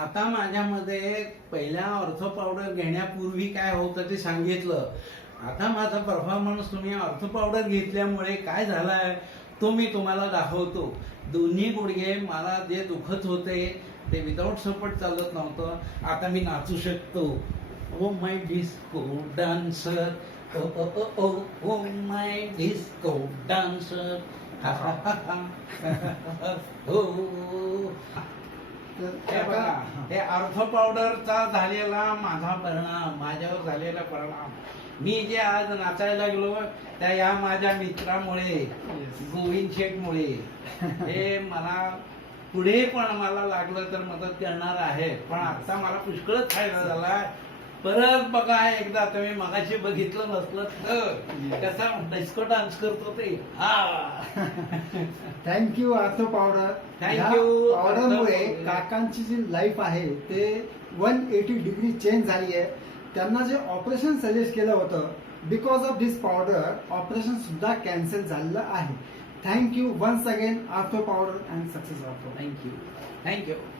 आता माझ्यामध्ये पहिल्या ऑर्थो पावडर घेण्यापूर्वी काय होतं ते सांगितलं. आता माझा परफॉर्मन्स तुम्ही ऑर्थो पावडर घेतल्यामुळे काय झालाय तो मी तुम्हाला दाखवतो. दोन्ही गुडघे मला जे दुखत होते ते विदाऊट सपोर्ट चालत नव्हतं. आता मी नाचू शकतो. Oh my disco dancer, oh oh oh oh oh my disco dancer, हा हा हा हा हो. हे बघा, हे ऑर्थो पावडरचा झालेला माझा परिणाम, माझ्यावर झालेला परिणाम. मी जे आज नाचायला गेलो त्या या माझ्या मित्रामुळे, गोविंद शेठमुळे. हे मला पुढे पण मला लागलं तर मदत करणार आहे. पण आता मला पुष्कळच फायदा झाला. परत बघा एकदा तुम्ही मगाशी बघितलं नसलं तर कसा डिस्को डान्स करतो ते. हा थँक्यू ऑर्थो पावडर. थँक्यू. पावडरमुळे काकांची जी लाईफ आहे ते 180 डिग्री चेंज झाली आहे. त्यांना जे ऑपरेशन सजेस्ट केलं होतं because of this powder operation सुद्धा कॅन्सल झालेलं आहे. Thank you once again ortho powder and success ortho. Thank you. Thank you.